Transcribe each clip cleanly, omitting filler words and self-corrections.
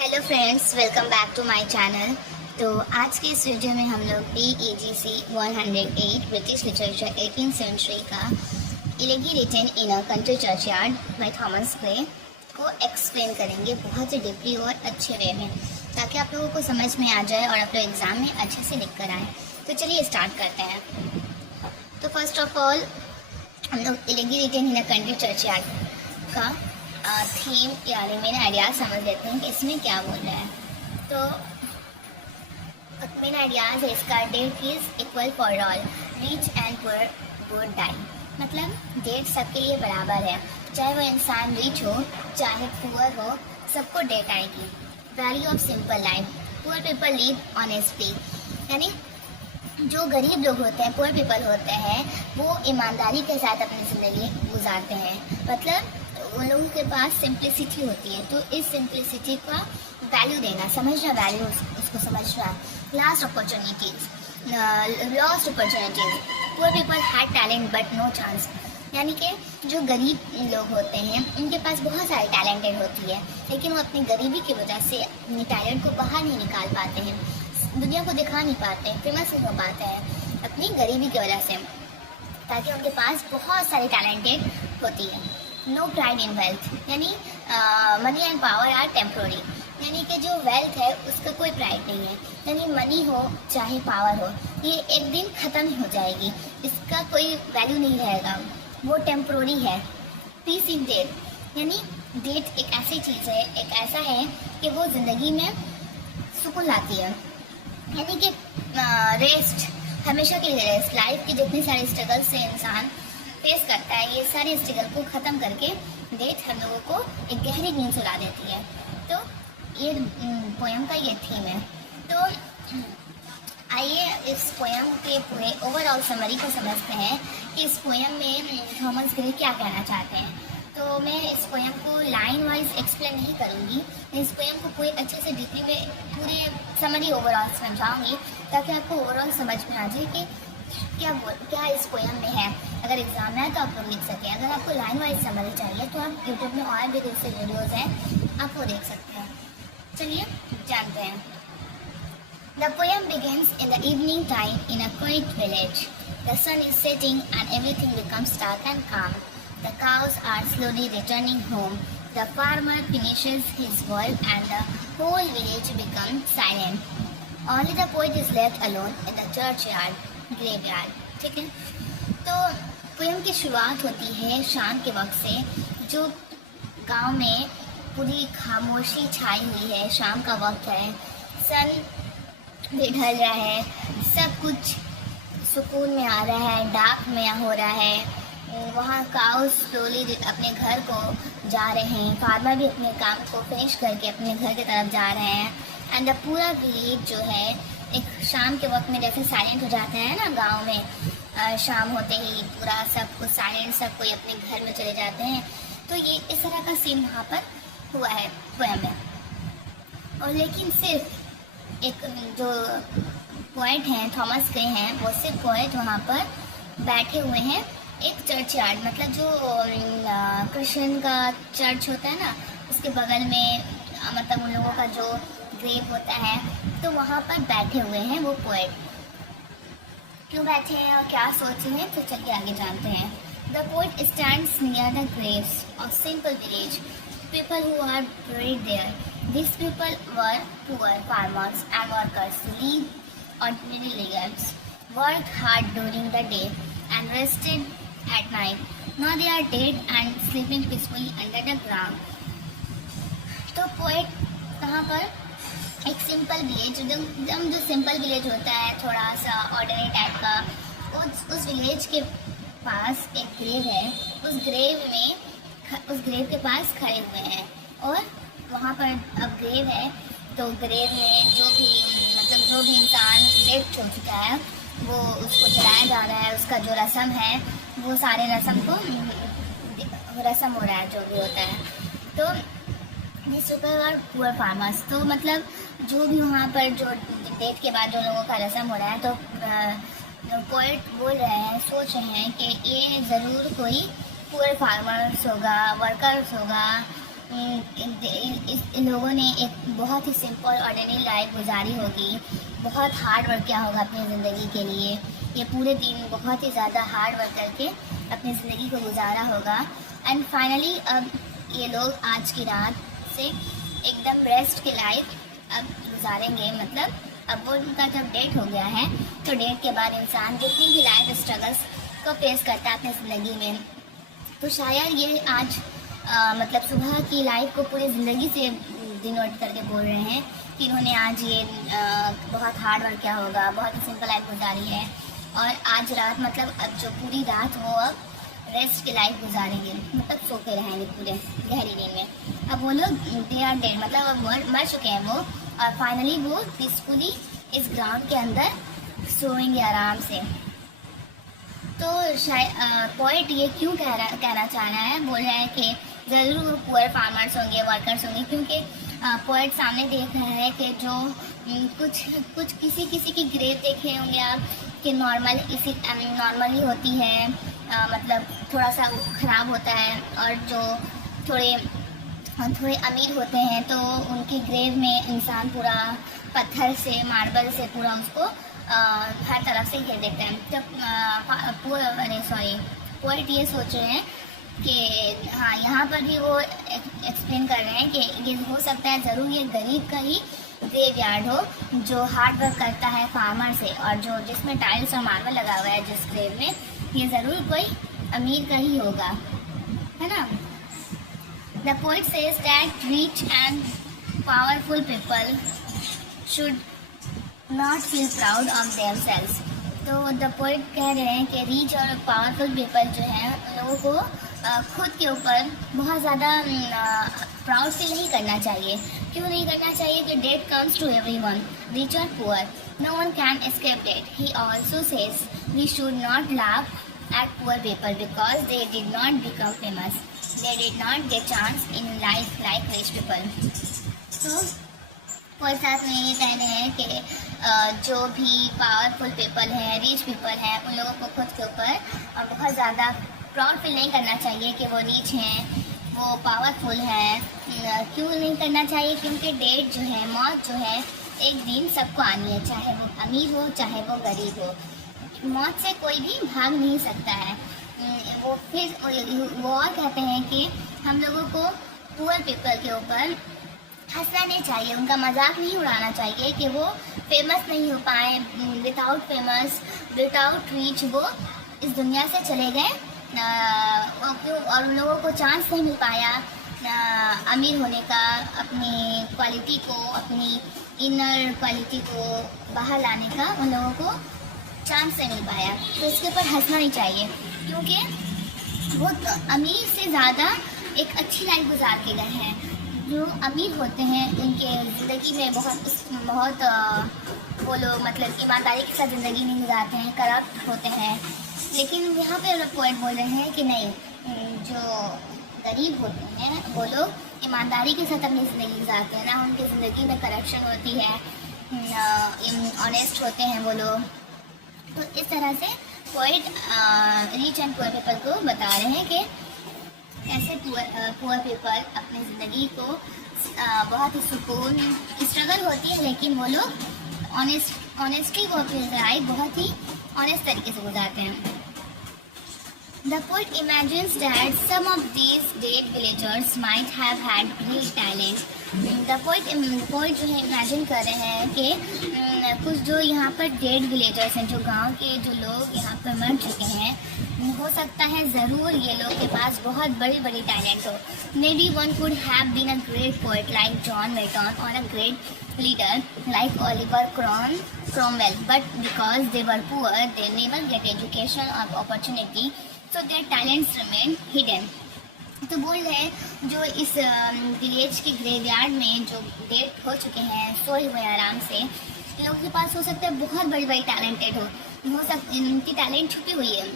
Hello friends, welcome back to my channel. तो आज के इस वीडियो में हम लोग BEGC 108 British literature 18th century का elegy written in a country churchyard by Thomas Gray को एक्सप्लेन करेंगे बहुत ही डीपली और अच्छे वे में, ताकि आप लोगों को समझ में आ जाए और आप लोग एग्ज़ाम में अच्छे से लिख कर आए। तो चलिए स्टार्ट करते हैं। तो फर्स्ट ऑफ ऑल हम लोग elegy written in a country churchyard का थीम यानी मेन आइडियाज समझ लेते हैं कि इसमें क्या बोल रहा है। तो मेन आइडियाज है इसका, death is equal for all, rich and poor would die. मतलब डेट सबके लिए बराबर है, चाहे वो इंसान रिच हो चाहे पुअर हो, सबको डेट आएगी। Value of simple life, poor people live honestly, यानी जो गरीब लोग होते हैं, पुअर पीपल होते हैं, वो ईमानदारी के साथ अपनी ज़िंदगी गुजारते हैं। मतलब उन लोगों के पास सिंप्लिसिटी होती है, तो इस सिंप्लिसिटी का वैल्यू देना, समझना, वैल्यू उसको समझना। Lost opportunities, poor people had talent but no chance, यानी कि जो गरीब लोग होते हैं उनके पास बहुत सारी टैलेंटेड होती है, लेकिन वो अपनी गरीबी की वजह से अपनी टैलेंट को बाहर नहीं निकाल पाते हैं, दुनिया को दिखा नहीं पाते हैं, फेमस नहीं हो पाते हैं अपनी गरीबी की वजह से, ताकि उनके पास बहुत सारी टैलेंटेड होती है। नो प्राइड इन वेल्थ, यानी money and power are temporary, यानी कि जो वेल्थ है उसका कोई प्राइड नहीं है, यानी मनी हो चाहे पावर हो, ये एक दिन ख़त्म ही हो जाएगी, इसका कोई वैल्यू नहीं रहेगा, वो टेम्प्रोरी है। पीस इन डेट, यानी डेट एक ऐसी चीज़ है, एक ऐसा है कि वो ज़िंदगी में सुकून लाती है, यानी कि रेस्ट, हमेशा के लिए रेस्ट। लाइफ की जितनी सारी स्ट्रगल से इंसान फेस करता है, ये सारे स्ट्रगल को ख़त्म करके डेट हम लोगों को एक गहरी नींद सुला देती है। तो ये पोएम का ये थीम है। तो आइए इस पोएम के पूरे ओवरऑल समरी को समझते हैं कि इस पोएम में थॉमस ग्रे क्या कहना चाहते हैं। तो मैं इस पोएम को लाइन वाइज एक्सप्लेन नहीं करूँगी, मैं इस पोएम को पूरे अच्छे से डीपली में पूरे समरी ओवरऑल समझाऊँगी, ताकि आपको ओवरऑल समझ में आ जाए कि क्या इस पोएम में है। अगर एग्जाम में है तो आप लोग लिख सकें। अगर आपको लाइन वाइज समझ चाहिए तो आप यूट्यूब में और भी दूसरे वीडियोज़ हैं, आप वो देख सकते हैं। चलिए जानते हैं। The poem begins in the evening time in a quiet village. The sun is setting and everything becomes dark and calm. The cows are slowly returning home. The farmer finishes his work and the whole village becomes silent. Only the poet is left alone in the churchyard, graveyard. ठीक है। तो poem की शुरुआत होती है शाम के वक्त से, जो गांव में पूरी खामोशी छाई हुई है, शाम का वक्त है, सन भी ढल रहा है, सब कुछ सुकून में आ रहा है, डार्क में हो रहा है। वहाँ काउस स्लोली अपने घर को जा रहे हैं, फार्मर भी अपने काम को फिनिश करके अपने घर की तरफ जा रहे हैं। एंड पूरा विलेज जो है एक शाम के वक्त में जैसे साइलेंट हो जाता है ना गांव में, शाम होते ही पूरा सब कुछ साइलेंट, सब कोई अपने घर में चले जाते हैं। तो ये इस तरह का सीन वहाँ पर हुआ है पोएम में। और लेकिन सिर्फ एक जो पोएट हैं थॉमस ग्रे हैं, वो सिर्फ पोएट वहाँ पर बैठे हुए हैं एक चर्च यार्ड, मतलब जो क्रिश्चियन का चर्च होता है ना, उसके बगल में मतलब उन लोगों का जो ग्रेव होता है, तो वहाँ पर बैठे हुए हैं वो पोएट। क्यों बैठे हैं और क्या सोच रहे हैं, तो चलिए आगे जानते हैं। The poet stands near the graves of simple village people who are buried there. These people were poor farmers and workers who lived ordinary lives, worked hard during the day and rested at night. Now they are dead and sleeping peacefully under the ground. तो poet कहाँ पर, एक simple village, एकदम जो simple village होता है, थोड़ा सा ऑर्डिनरी टाइप का, उस विलेज के पास एक ग्रेव है, उस ग्रेव के पास खड़े हुए हैं। और वहाँ पर अब ग्रेव है, तो ग्रेव में जो भी इंसान डेथ हो चुका है वो उसको जलाया जा रहा है, उसका जो रस्म है वो सारे रस्म को रस्म हो रहा है, जो भी होता है। तो this people are poor farmers, तो मतलब जो भी वहाँ पर जो डेथ के बाद जो लोगों का रस्म हो रहा है, तो पोएट बोल रहे हैं, सोच रहे हैं कि ये ज़रूर कोई पुअर फार्मर्स होगा, वर्कर्स होगा, इन लोगों ने एक बहुत ही सिंपल ऑर्डिनरी लाइफ गुजारी होगी, बहुत हार्ड वर्क किया होगा अपनी ज़िंदगी के लिए। ये पूरे दिन बहुत ही ज़्यादा हार्ड वर्क करके अपनी ज़िंदगी को गुजारा होगा। एंड फाइनली अब ये लोग आज की रात से एकदम रेस्ट की लाइफ अब गुजारेंगे। मतलब अब वो उनका जब डेट हो गया है तो डेट के बाद इंसान जितनी भी लाइफ स्ट्रगल्स को फेस करता है अपनी ज़िंदगी में, तो शायद ये आज मतलब सुबह की लाइफ को पूरी ज़िंदगी से डिनोट करके बोल रहे हैं कि इन्होंने आज ये बहुत हार्ड वर्क किया होगा, बहुत ही सिंपल लाइफ गुजारी है। और आज रात मतलब अब जो पूरी रात वो अब रेस्ट की लाइफ गुजारेंगे, मतलब सो के रहेंगे पूरे गहरी नींद में। अब वो लोग दे आर डेड, मतलब अब मर चुके हैं वो, और फाइनली वो पीसफुली इस ग्राउंड के अंदर सोएंगे आराम से। तो शायद पोएट ये क्यों कहना चाह रहा है, बोल रहा है कि ज़रूर पुअर फार्मर्स होंगे, वर्कर्स होंगे, क्योंकि पोएट सामने देख रहा है कि जो कुछ किसी की ग्रेव देखे होंगे आप कि नॉर्मली होती है, मतलब थोड़ा सा ख़राब होता है, और जो थोड़े अमीर होते हैं तो उनकी ग्रेव में इंसान पूरा पत्थर से, मार्बल से पूरा उसको हर तरफ से घेर देते हैं। तो पोएट ये सोच रहे हैं कि हाँ, यहाँ पर भी वो एक्सप्लेन कर रहे हैं कि ये हो सकता है ज़रूर ये गरीब का ही ग्रेव यार्ड हो जो हार्ड वर्क करता है फार्मर से, और जो जिसमें टाइल्स और मार्बल लगा हुआ है जिस ग्रेव में, ये ज़रूर कोई अमीर का ही होगा, है ना। The poet says that rich and powerful people should not feel proud of themselves. तो द पोएट कह रहे हैं कि रिच और पावरफुल पीपल जो हैं उन लोगों को खुद के ऊपर बहुत ज़्यादा प्राउड फील नहीं करना चाहिए। क्यों नहीं करना चाहिए कि death comes to everyone, rich और poor, no one can escape death. He also says we should not laugh at poor people because they did not become famous. They did not get chance in life like rich people. तो और साथ में ये कह रहे हैं कि जो भी पावरफुल पीपल हैं, रिच पीपल हैं, उन लोगों को खुद के ऊपर बहुत ज़्यादा प्राउड फील नहीं करना चाहिए कि वो रिच हैं, वो पावरफुल हैं। क्यों नहीं करना चाहिए? क्योंकि डेट जो है, मौत जो है, एक दिन सबको आनी है, चाहे वो अमीर हो चाहे वो गरीब हो। मौत से कोई भी भाग नहीं सकता है। वो और कहते हैं कि हम लोगों को पुअर पीपल के ऊपर हंसना नहीं चाहिए, उनका मजाक नहीं उड़ाना चाहिए कि वो फेमस नहीं हो पाए, विदाउट फेमस, विदाउट रीच वो इस दुनिया से चले गए, और उन लोगों को चांस नहीं मिल पाया अमीर होने का, अपनी क्वालिटी को, अपनी इनर क्वालिटी को बाहर लाने का उन लोगों को चांस से मिल पाया। तो इसके ऊपर हंसना नहीं चाहिए, क्योंकि वो तो अमीर से ज़्यादा एक अच्छी लाइफ गुजार के गए हैं। जो अमीर होते हैं उनके ज़िंदगी में बहुत वो लोग मतलब ईमानदारी के साथ ज़िंदगी नहीं गुजारते हैं, करप्ट होते हैं। लेकिन यहाँ पे पोएट बोल रहे हैं कि नहीं, जो गरीब होते हैं वो लोग ईमानदारी के साथ अपनी ज़िंदगी गुजारते हैं, ना उनकी ज़िंदगी में करप्शन होती है, ऑनेस्ट होते हैं वो लोग। तो इस तरह से poet rich and poor people को बता रहे हैं कि कैसे पुअर पीपल अपनी ज़िंदगी को बहुत ही सुकून, स्ट्रगल होती है लेकिन वो लोग ऑनेस्टली वो अपनी लाइफ बहुत ही ऑनेस्ट तरीके से गुजारते हैं। The poet imagines that some of these dead villagers might have had great talent. The poet जो है इमेजिन कर रहे हैं कि कुछ जो यहाँ पर डेड विलेजर्स हैं, जो गांव के जो लोग यहाँ पर मर चुके हैं, हो सकता है ज़रूर ये लोग के पास बहुत बड़ी टैलेंट हो। Maybe one could have been a great poet like John Milton or a great leader like Oliver Cromwell, but because they were poor, they never get education or opportunity, so their talents remain hidden. तो बोल रहे हैं जो इस village के graveyard में जो death हो चुके हैं, सोए हुए आराम से, लोगों के पास हो सकता है बहुत बड़ी टैलेंटेड हो सकता है उनकी टैलेंट छुपी हुई है।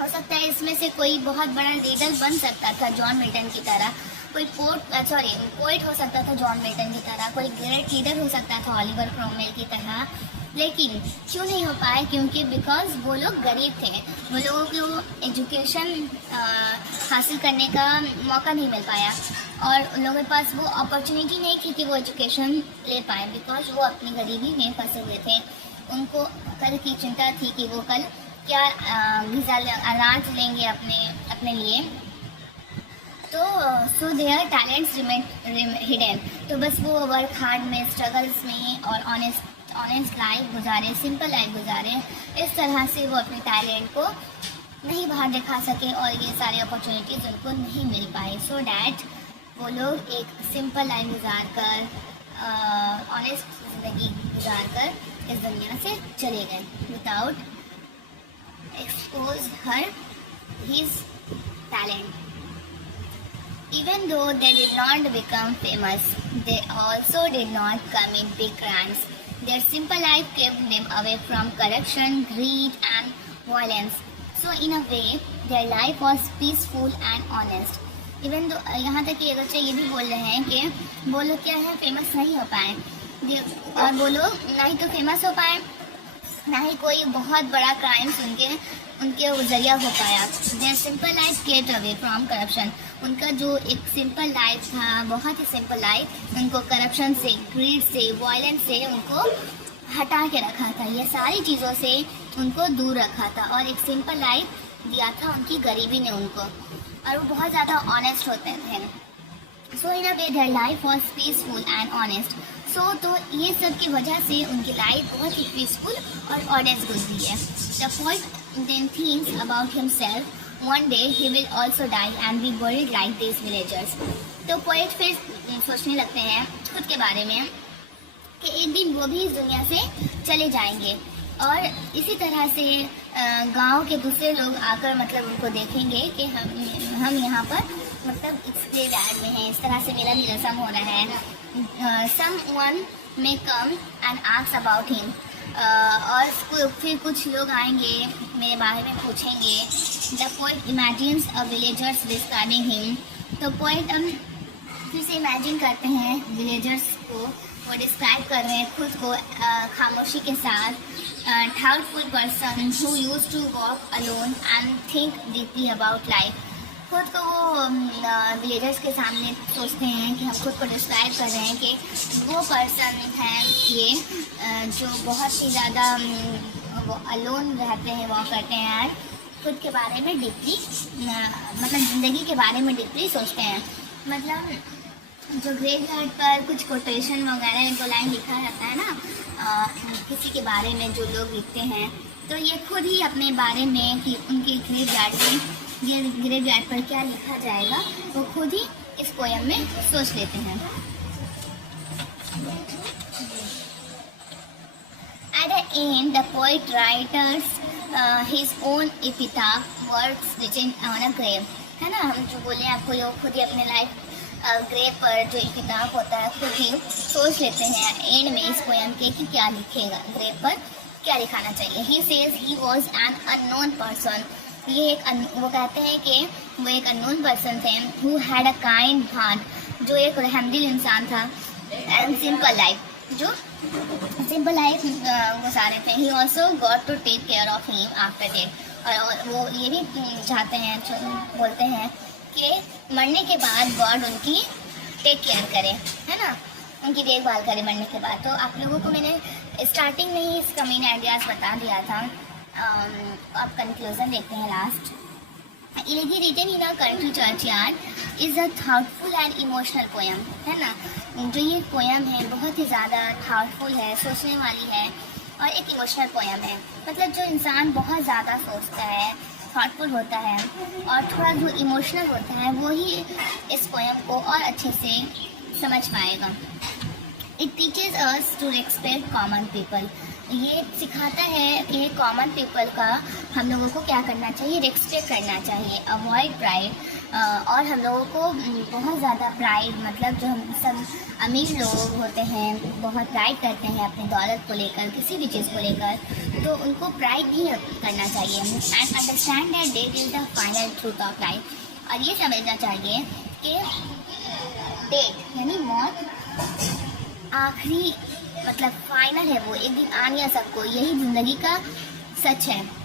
हो सकता है इसमें से कोई बहुत बड़ा लीडर बन सकता था जॉन मिल्टन की तरह, कोई पोएट हो सकता था जॉन मिल्टन की तरह, कोई ग्रेट लीडर हो सकता था ऑलिवर क्रोमवेल की तरह। लेकिन क्यों नहीं हो पाए? क्योंकि बिकॉज वो लोग गरीब थे, वो लोगों को एजुकेशन हासिल करने का मौका नहीं मिल पाया, और उन लोगों के पास वो अपॉर्चुनिटी नहीं थी कि वो एजुकेशन ले पाए, बिकॉज वो अपनी गरीबी में फंसे हुए थे। उनको कल की चिंता थी कि वो कल क्या गिज़ा अनाज लेंगे अपने लिए। तो so their talents remain hidden. तो बस वो वर्क हार्ड में, स्ट्रगल्स में और ऑनेस्ट लाइफ गुजारे, सिंपल लाइफ गुजारे। इस तरह से वो अपने टैलेंट को नहीं बाहर दिखा सके और ये सारे अपॉर्चुनिटीज़ उनको नहीं मिल पाए। सो डैट वो लोग एक सिंपल लाइफ गुजार कर, ऑनेस्ट ज़िंदगी गुजार कर इस दुनिया से चले गए without expose her his talent. Even though they did not become famous, they also did not come in big grants. Their simple life kept them away from corruption, greed and violence. So in a way, their life was peaceful and honest. Even though यहाँ तक ये बच्चे ये भी बोल रहे हैं कि वो लोग क्या है, फेमस नहीं हो पाए, और वो लोग ना ही तो फेमस हो पाए, ना ही कोई बहुत बड़ा क्राइम्स उनके जरिया हो पाया। Their simple life kept away from corruption. उनका जो एक सिंपल लाइफ था, बहुत ही सिंपल लाइफ, उनको करप्शन से, ग्रीड से, वायलेंस से उनको हटा के रखा था। ये सारी चीज़ों से उनको दूर रखा था और एक सिंपल लाइफ दिया था उनकी गरीबी ने उनको, और वो बहुत ज़्यादा ऑनेस्ट होते थे। So in a way their life was peaceful and honest. So तो ये सब की वजह से उनकी लाइफ बहुत ही पीसफुल और ऑनेस्ट गुजरी है। The poet then thinks about himself, one day he will also die and be buried like these villagers. तो पोएट फिर सोचने लगते हैं खुद के बारे में कि एक दिन वो भी इस दुनिया से चले जाएंगे, और इसी तरह से गांव के दूसरे लोग आकर मतलब उनको देखेंगे कि हम यहाँ पर मतलब इस ग्रेवयार्ड में हैं, इस तरह से मेरा भी रस्म हो रहा है। someone may come and ask about him. और फिर कुछ लोग आएंगे मेरे बारे में पूछेंगे। The poet imagines a villagers describing him. तो पोएट हम फिर से इमेजिन करते हैं विलेजर्स को, वो डिस्क्राइब कर रहे हैं खुद को खामोशी के साथ। Thoughtful person who used to walk alone and think deeply about life. खुद को वो विलेजर्स के सामने सोचते हैं कि हम खुद को डिस्क्राइब कर रहे हैं कि वो पर्सन है ये जो बहुत ही ज़्यादा वो अलोन रहते हैं, वॉक करते हैं, खुद के बारे में डीपली मतलब ज़िंदगी के बारे में डीपली सोचते हैं। मतलब जो ग्रेवयार्ड पर कुछ कोटेशन वगैरह इनको लाइन लिखा रहता है ना किसी के बारे में जो लोग लिखते हैं, तो ये खुद ही अपने बारे में कि उनके ग्रेवयार्ड पर क्या लिखा जाएगा वो खुद ही इस पोएम में सोच लेते हैं। At the end, the poet writes his own epitaph, words written on a grave. है ना, हम जो बोले आपको, ये खुद ही अपने लाइफ ग्रेव पर जो एपिटाफ होता है खुद ही सोच लेते हैं एंड में इस पोएम के कि क्या लिखेगा, ग्रेव पर क्या लिखाना चाहिए। He says he was an unknown person. ये एक वो कहते हैं कि वो एक अननोन पर्सन थे, who had a kind heart, जो एक रहमदिल इंसान था, and simple life, जो सिंपल लाइफ गुजारे थे। He also got to take care of him after death. और वो ये भी चाहते हैं, बोलते हैं कि मरने के बाद गॉड उनकी टेक केयर करे, है ना, उनकी देखभाल करे मरने के बाद। तो आप लोगों को मैंने स्टार्टिंग में ही इसका मेन आइडियाज़ बता दिया था। अब कंक्लूजन देखते हैं last. Elegy written in a country churchyard is a thoughtful and emotional poem, है ना। जो ये पोएम है बहुत ही ज़्यादा थाउटफुल है, सोचने वाली है, और एक इमोशनल पोएम है। मतलब जो इंसान बहुत ज़्यादा सोचता है, थाटफुल होता है और थोड़ा जो इमोशनल होता है, वो ही इस पोएम को और अच्छे से समझ पाएगा। It teaches us to respect common people. ये सिखाता है कि कॉमन पीपल का हम लोगों को क्या करना चाहिए, रिस्पेक्ट करना चाहिए, अवॉइड प्राइड। और हम लोगों को बहुत ज़्यादा प्राइड, मतलब जो हम सब अमीर लोग होते हैं बहुत प्राइड करते हैं अपनी दौलत को लेकर, किसी भी चीज़ को लेकर, तो उनको प्राइड नहीं करना चाहिए। And understand that death is the final truth of life. और ये समझना चाहिए कि डेथ यानी मौत आखिरी मतलब फाइनल है, वो एक दिन आने सबको, यही ज़िंदगी का सच है।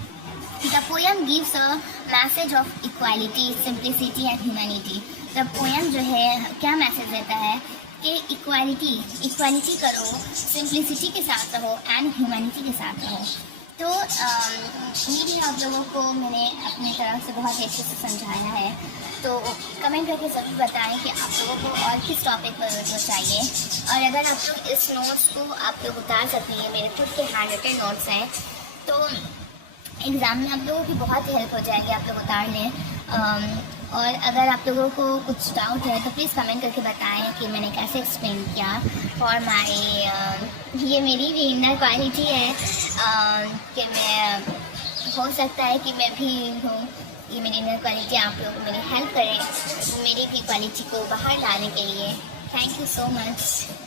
The poem gives a message of equality, simplicity and humanity. The poem जो है क्या मैसेज देता है कि इक्वालिटी करो, सिंप्लिसिटी के साथ रहो एंड ह्यूमैनिटी के साथ रहो। तो उम्मीद है आप लोगों को मैंने अपनी तरफ से बहुत अच्छे से समझाया है। तो कमेंट करके ज़रूर बताएं कि आप लोगों को और किस टॉपिक पर वीडियो चाहिए, और अगर आप लोग इस नोट्स को आप लोग उतार सकती हैं, मेरे खुद के हैंड रिटन नोट्स हैं, तो एग्ज़ाम में आप लोगों की बहुत हेल्प हो जाएगी, आप लोग उतार लें। और अगर आप लोगों को कुछ डाउट है तो प्लीज़ कमेंट करके बताएं कि मैंने कैसे एक्सप्लेन किया। और ये मेरी भी इनर क्वालिटी है कि मैं, हो सकता है कि मैं भी हूँ, ये मेरी इनर क्वालिटी आप लोग मेरी हेल्प करें मेरी भी क्वालिटी को बाहर लाने के लिए। Thank you so much.